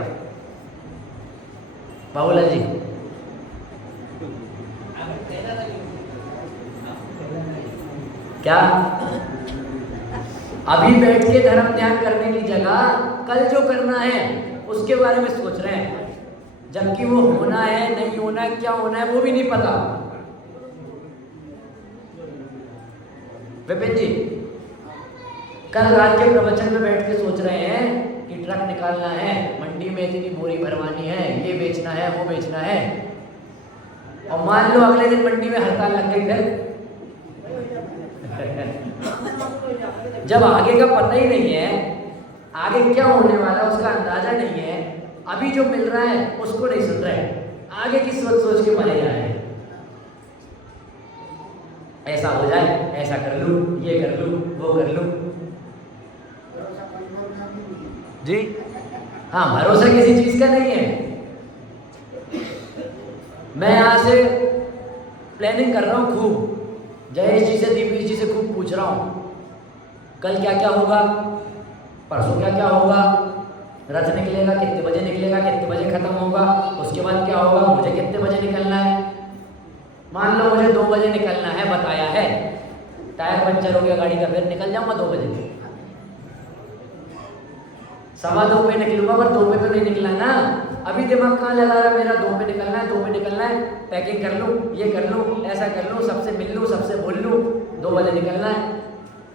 बाबूलाल जी? क्या अभी बैठ के धर्म ध्यान करने की जगह कल जो करना है उसके बारे में सोच रहे हैं, जबकि वो होना है नहीं होना है, क्या होना है वो भी नहीं पता। विपिन जी कल रात के प्रवचन में बैठ के सोच रहे हैं कि ट्रक निकालना है, मंडी में इतनी बोरी भरवानी है, ये बेचना है, वो बेचना है, और मान लो अगले दिन मंडी में हड़ताल लग गई फिर जब आगे का पता ही नहीं है, आगे क्या होने वाला उसका अंदाजा नहीं है, अभी जो मिल रहा है उसको नहीं सुन रहे, आगे की सोच सोच के मरे जा रहे हैं। ऐसा हो जाए, ऐसा कर लूं, ये कर लूं, वो कर लूं। जी हाँ, भरोसा किसी चीज का नहीं है। मैं यहाँ से प्लानिंग कर रहा हूँ खूब, जयेश जी से, दीपेश जी से खूब पूछ रहा हूँ कल क्या क्या होगा, परसों क्या क्या होगा, रथ निकलेगा कितने बजे निकलेगा, कितने बजे खत्म होगा, उसके बाद क्या होगा, मुझे कितने बजे निकलना है। मान लो मुझे 2 बजे निकलना है, बताया है, टायर पंचर हो गया गाड़ी का, फिर निकल जाऊंगा 2 बजे, 2:15 पे निकलूंगा, पर 2 पे तो नहीं निकला ना। अभी दिमाग कहाँ लगा रहा है मेरा, 2 पे निकलना है, 2 पे निकलना है, पैकिंग कर लूँ, ये कर लूँ, ऐसा कर लूँ, सबसे मिल लूँ, सबसे बोल लूँ, 2 बजे निकलना है।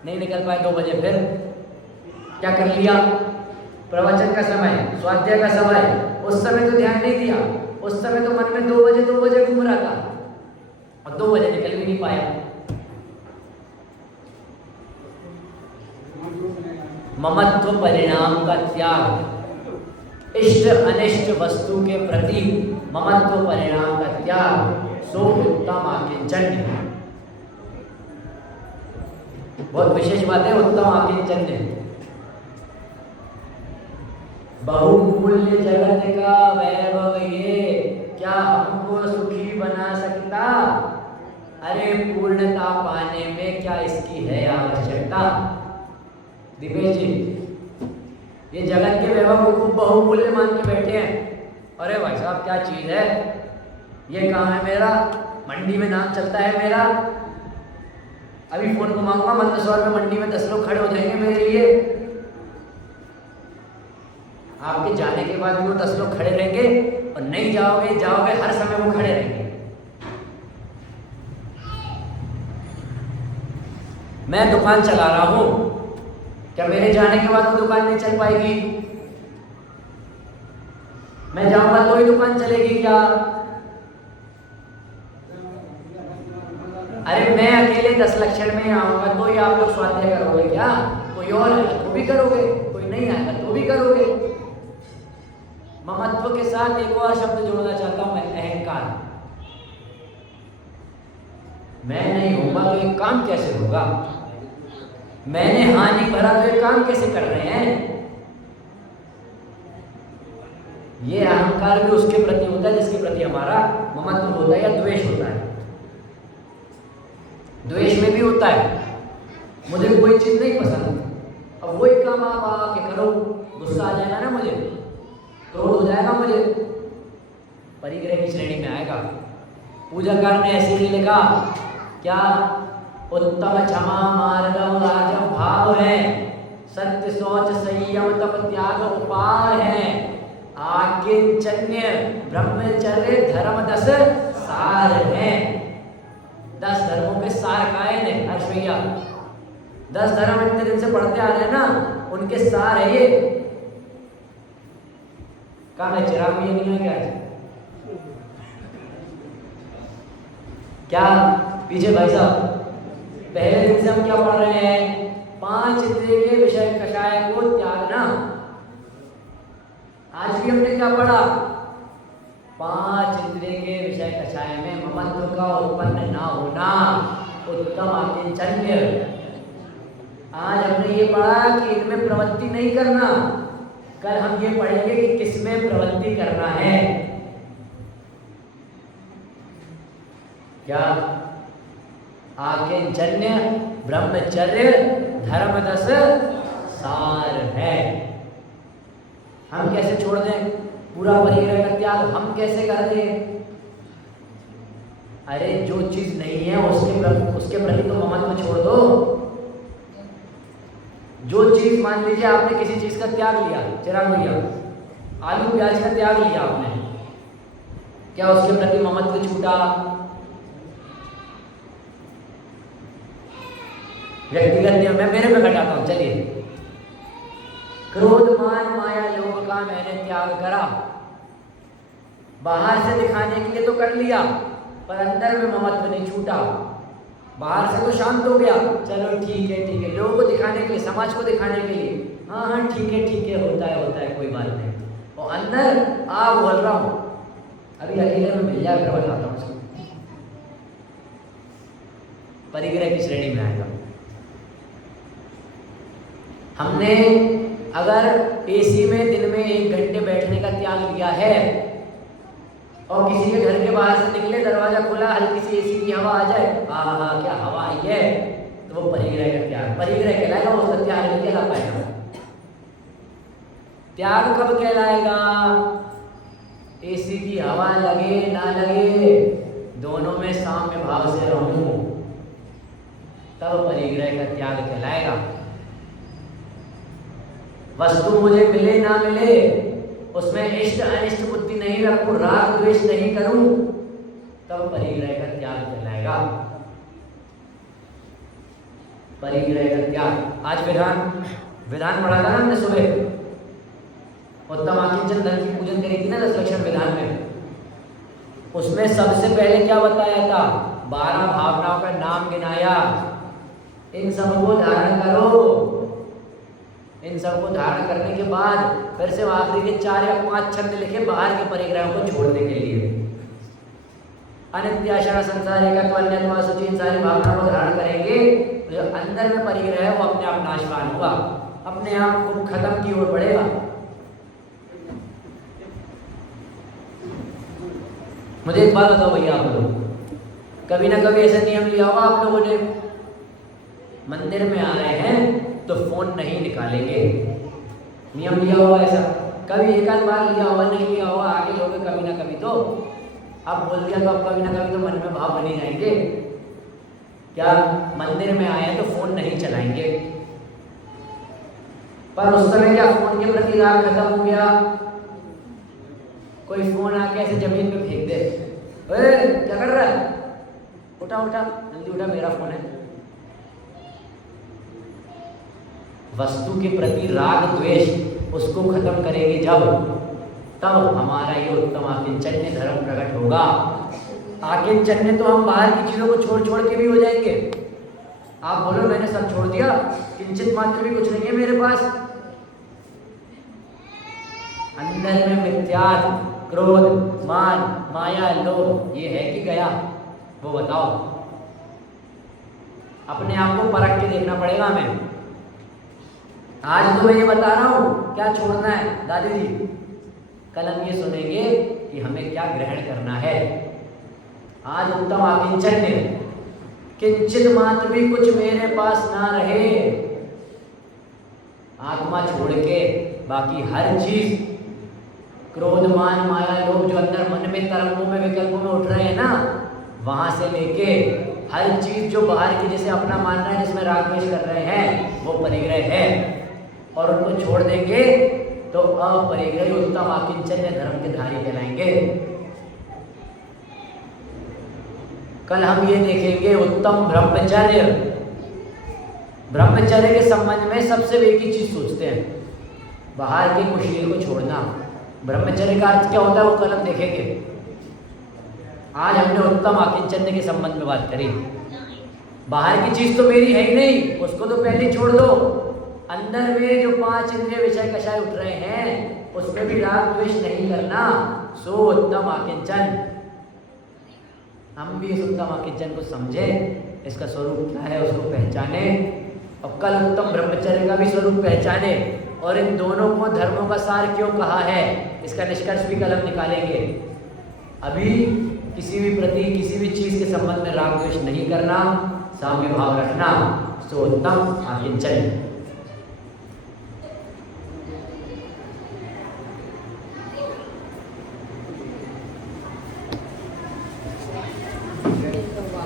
नहीं निकल पाए 2 बजे, फिर क्या कर लिया, प्रवचन का समय, स्वाध्याय का समय, उस समय तो ध्यान नहीं दिया, उस समय तो मन में 2 बजे घूम रहा था और 2 बजे निकल भी नहीं पाया। ममत्व परिणाम का त्याग, इष्ट अनिष्ट वस्तु के प्रति ममत्व परिणाम का त्याग, सो उत्तम आकिंचन्य। बहुत विशेष बात है उत्तम आकिंचन्य। बहुमूल्य जगत का वैभव ये क्या हमको सुखी बना सकता, अरे पूर्णता पाने में क्या इसकी है आवश्यकता। दीपेश जी ये जगत के वैभव को खूब बहुमूल्य मान के बैठे हैं, अरे भाई साहब क्या चीज है, ये काम है मेरा, मंडी में नाम चलता है मेरा, अभी फोन घुमाऊंगा मंदसौर में मंडी में 10 लोग खड़े हो जाएंगे मेरे लिए। आपके जाने के बाद भी वो 10 लोग खड़े रहेंगे, और नहीं जाओगे हर समय वो खड़े रहेंगे। मैं दुकान चला रहा हूं, क्या मेरे जाने के बाद वो दुकान नहीं चल पाएगी? मैं जाऊंगा तो ही दुकान चलेगी क्या? अरे मैं अकेले 10 लक्षण में आऊंगा तो ही आप लोग स्वाध्याय करोगे क्या? कोई और आएगा तो भी करोगे, कोई नहीं आएगा तो भी करोगे। ममत्व के साथ एक और शब्द जोड़ना चाहता हूं मैं, अहंकार। मैं नहीं होगा तो ये काम कैसे होगा, मैंने हानि भरा तो ये काम कैसे कर रहे हैं। ये अहंकार भी उसके प्रति होता है जिसके प्रति हमारा ममत्व होता है या द्वेष होता है। द्वेष में भी होता है, मुझे कोई चीज नहीं पसंद, अब वही काम आप आके करो, गुस्सा आ जाएगा ना मुझे, क्रोध हो जाएगा मुझे, परिग्रह की श्रेणी में आएगा। पूजाकार ने ऐसे ही लिखा, क्या उत्तम क्षमा मार्दव राजव भाव है, सत्य सोच संयम तप त्याग उपाय है, आकिंचन्य ब्रह्मचर्य धर्म 10 सार है। 10 धर्मों के सार काए ने हर्ष भैया, 10 धर्म इतने दिन से पढ़ते आ रहे हैं ना, उनके सार है ये। कहाँ है चिराग भैया, नहीं है क्या पीछे भाई साहब? पहले दिन से हम क्या पढ़ रहे हैं? 5 इंद्रिय के विषय कषाय को त्यागना। आज भी हमने क्या पढ़ा? पांच इंद्रिय के विषय कषाय में ममत्व का उत्पन्न ना होना उत्तम आकिंचन्य। आज हमने ये पढ़ा कि इनमें प्रवृत्ति नहीं करना, कल हम ये पढ़ेंगे कि किसमें प्रवृत्ति करना है। क्या? आकिंचन्य ब्रह्मचर्य धर्मदस सार है। हम कैसे छोड़ दें पूरा परिग्रह का त्याग? हम कैसे कर दें? अरे जो चीज नहीं है उसके प्रति तो ममत्व छोड़ दो। जो चीज, मान लीजिए आपने किसी चीज का त्याग लिया, चिराग भैया आलू प्याज का त्याग लिया आपने, क्या उसके प्रति ममत्व छूटा? व्यक्तिगत नियम मैं मेरे पे घटाता हूं। चलिए, क्रोध मान माया लोभ का मैंने त्याग करा, बाहर से दिखाने के लिए तो कर लिया पर अंदर में ममत्व नहीं छूटा। बाहर से तो शांत हो गया, चलो ठीक है लोगों को दिखाने के लिए, समाज को दिखाने के लिए, हाँ ठीक है होता है कोई बात नहीं। और अंदर आप बोल रहा हूं, अभी अकेले में मिल जाए फिर बताता हूँ उसको, परिग्रह की श्रेणी में आएगा। हमने अगर एसी में दिन में 1 घंटे बैठने का त्याग लिया है और किसी के घर के बाहर से निकले, दरवाजा खुला, हल्की सी एसी की हवा आ जाए, हाँ क्या हवा आई है, तो वो परिग्रह का त्याग परिग्रह कहलाएगा, उसका त्याग नहीं कहला पाएगा। त्याग कब कहलाएगा? एसी की हवा लगे ना लगे, दोनों में साम्य भाव से रहूं, तब परिग्रह का त्याग कहलाएगा। वस्तु मुझे मिले ना मिले, उसमें इष्ट अनिष्ट बुद्धि नहीं रखूं, राग द्वेष नहीं करूं, तब परिग्रह का त्याग कहलाएगा। परिग्रह का त्याग। आज विधान पढ़ा था ना हमने सुबह, उत्तम आकिंचन धर्म की पूजन करी थी ना 10 लक्षण विधान में। उसमें सबसे पहले क्या बताया था? 12 भावनाओं का नाम गिनाया, इन सबको धारण करो। इन सबको धारण करने के बाद फिर से आखिरी के 4 या 5 छंद लिखे बाहर के परिग्रहों को छोड़ने के लिए। अनित्याशा संसार एकत्व अन्यत्व असुचि, इन सारी भावनाओं को धारण करेंगे, जो अंदर में परिग्रह है वो अपने आप नाशवान होगा, अपने आप को खत्म की ओर बढ़ेगा। मुझे एक बात बताओ भैया, आप लोग कभी ना कभी ऐसा नियम लिया होगा आप लोगों ने, मंदिर में आ रहे हैं तो फोन नहीं निकालेंगे, नियम लिया होगा ऐसा? कभी एक आध बार लिया होगा, नहीं लिया होगा, आगे लोगे कभी ना कभी। तो अब बोल दिया तो अब कभी ना कभी तो मन में भाव बनी जाएंगे, क्या मंदिर में आए हैं तो फोन नहीं चलाएंगे। पर उस समय क्या फोन के प्रति राग खत्म हो गया? कोई फोन आके ऐसे जमीन पे फेंक दे, क्या कर रहा है, उठा जल्दी उठा, मेरा फोन है। वस्तु के प्रति राग द्वेष उसको खत्म करेंगे जब, तब हमारा ये उत्तम आकिंचन्य धर्म प्रकट होगा। आकिंचन्य तो हम बाहर की चीजों को छोड़ के भी हो जाएंगे। आप बोलो मैंने सब छोड़ दिया, किंचित मात्र भी कुछ नहीं है मेरे पास, अंदर में मिथ्यात्व, क्रोध, मान, माया, लोभ, ये है कि गया? वो बताओ। अपने आप को परख के देखना पड़ेगा हमें। आज तो मैं ये बता रहा हूं क्या छोड़ना है दादी जी, कल हम ये सुनेंगे कि हमें क्या ग्रहण करना है। आज उत्तम आकिंचन्य, किंचित मात्र भी कुछ मेरे पास ना रहे, आत्मा छोड़ के बाकी हर चीज, क्रोध, मान, माया, लोभ जो अंदर मन में तरंगों में विकल्पों में उठ रहे हैं ना, वहां से लेके हर चीज जो बाहर की जिसे अपना मान रहा है, जिसमें राग द्वेष कर रहे हैं, वो परिग्रह है। और उनको छोड़ देंगे तो अपरिग्रही उत्तम आकिंचन्य धर्म के धारी कहलाएंगे। कल हम ये देखेंगे उत्तम ब्रह्मचर्य। ब्रह्मचर्य के संबंध में सबसे एक ही चीज सोचते हैं, बाहर के कुशील को छोड़ना। ब्रह्मचर्य का अर्थ क्या होता है वो कल हम देखेंगे। आज हमने उत्तम आकिंचन्य के संबंध में बात करी। बाहर की चीज तो मेरी है ही नहीं, उसको तो पहले छोड़ दो। अंदर में जो 5 इंद्रिय विषय कषाय उठ रहे हैं, उसमें भी राग द्वेष नहीं करना, सोत्तम आकिंचन। हम भी इस उत्तम आकिंचन को समझें, इसका स्वरूप क्या है उसको पहचाने, और कल उत्तम ब्रह्मचर्य का भी स्वरूप पहचाने, और इन दोनों को धर्मों का सार क्यों कहा है इसका निष्कर्ष भी कल हम निकालेंगे। अभी किसी भी प्रति किसी भी चीज़ के संबंध में राग द्वेष नहीं करना, साम्य भाव रखना, सो उत्तम आकिंचन।